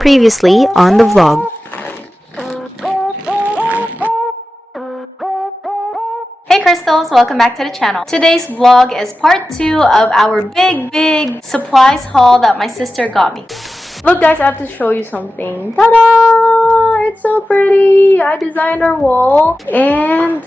Previously on the vlog. Hey crystals, welcome back to the channel. Today's vlog is part 2 of our big supplies haul that my sister got me. Look guys, I have to show you something. Ta-da! It's so pretty! I designed our wall and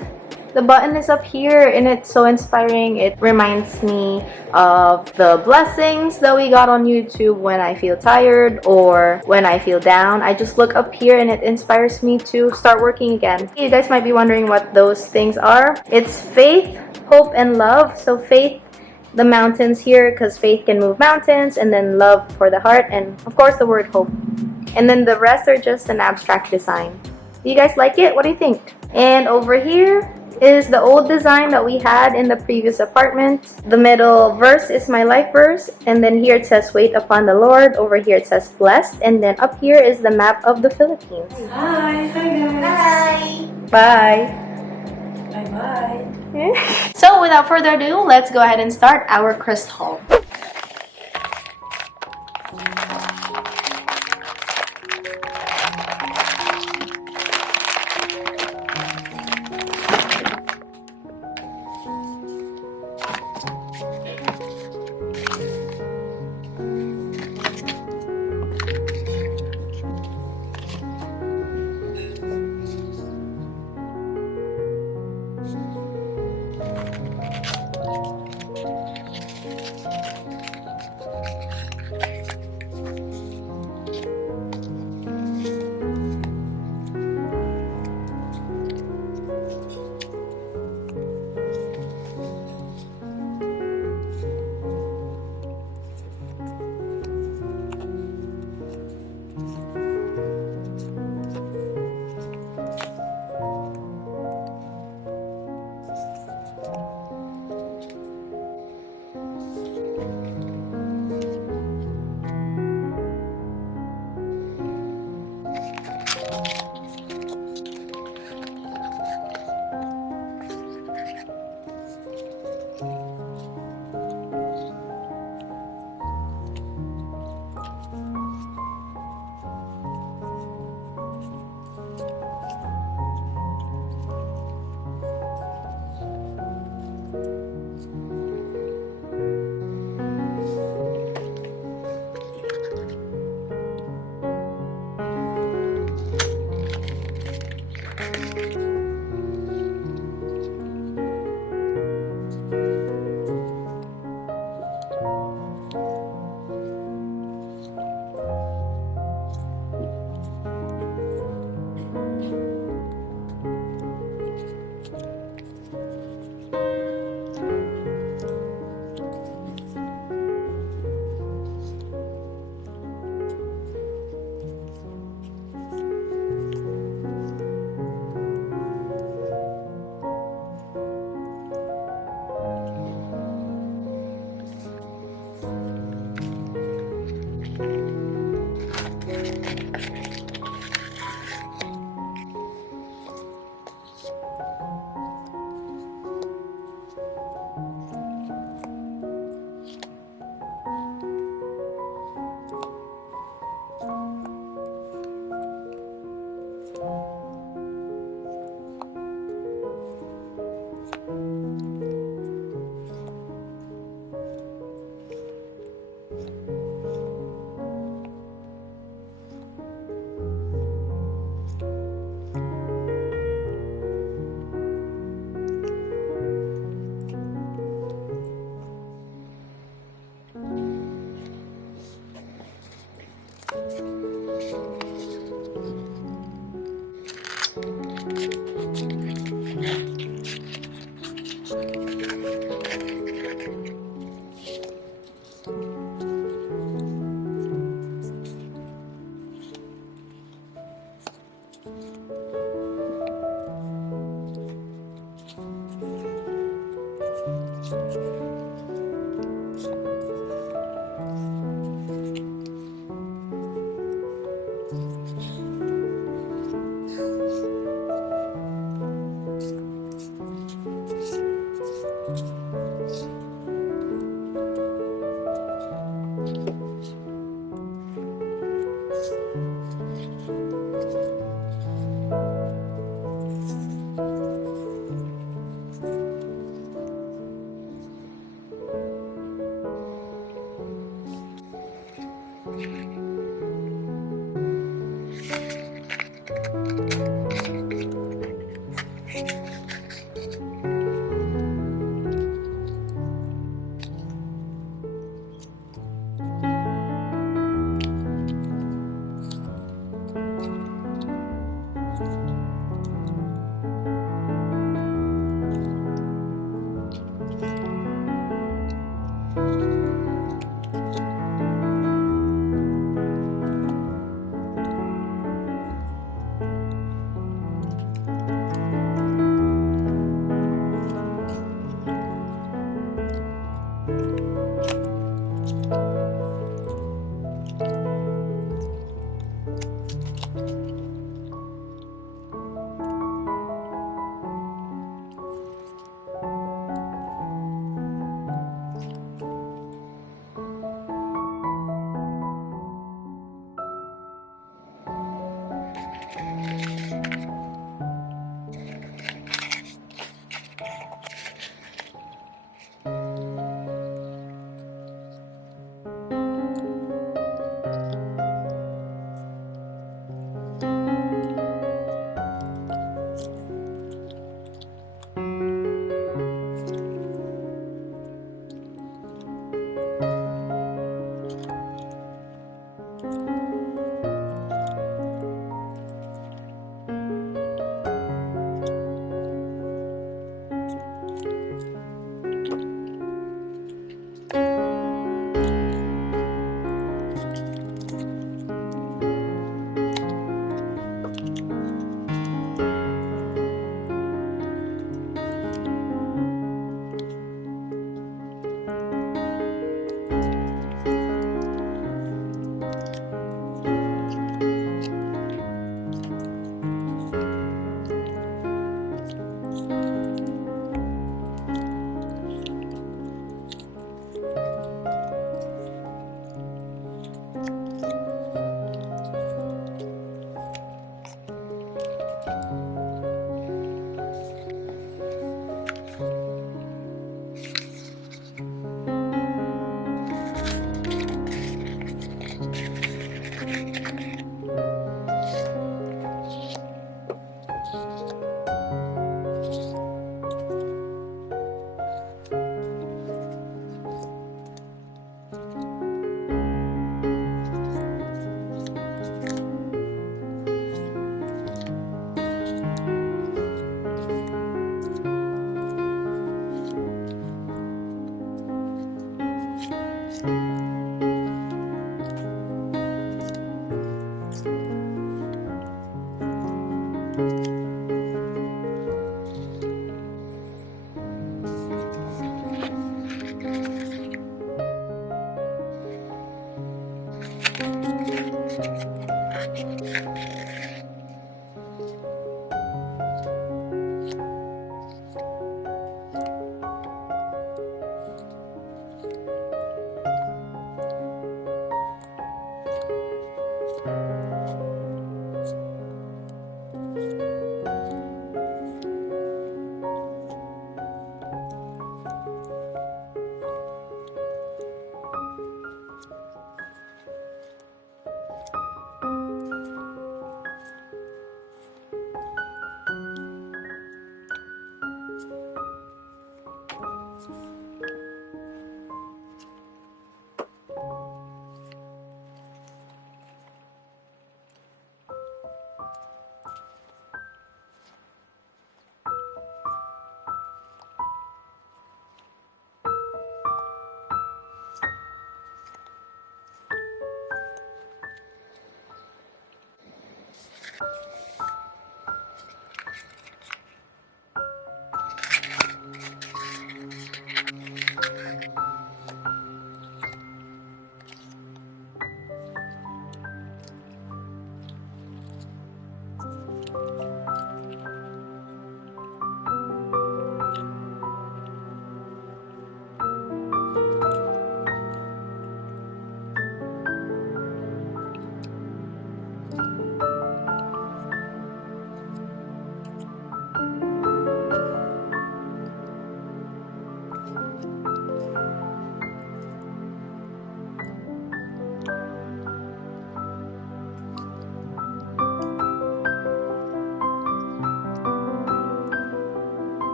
the button is up here and it's so inspiring. It reminds me of the blessings that we got on YouTube when I feel tired or when I feel down. I just look up here and it inspires me to start working again. You guys might be wondering what those things are. It's faith, hope, and love. So faith, the mountains here, because faith can move mountains, and then love for the heart, and of course the word hope. And then the rest are just an abstract design. Do you guys like it? What do you think? And over here is the old design that we had in the previous apartment. The middle verse is my life verse, and then here it says wait upon the Lord. Over here it says blessed, and then up here is the map of the Philippines. Hi guys. Bye. Bye. So without further ado, let's go ahead and start our crystal haul.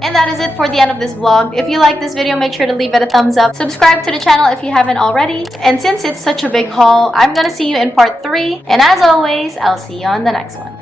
And that is it for the end of this vlog. If you like this video, make sure to leave it a thumbs up. Subscribe to the channel if you haven't already. And since it's such a big haul, I'm gonna see you in part 3. And as always, I'll see you on the next one.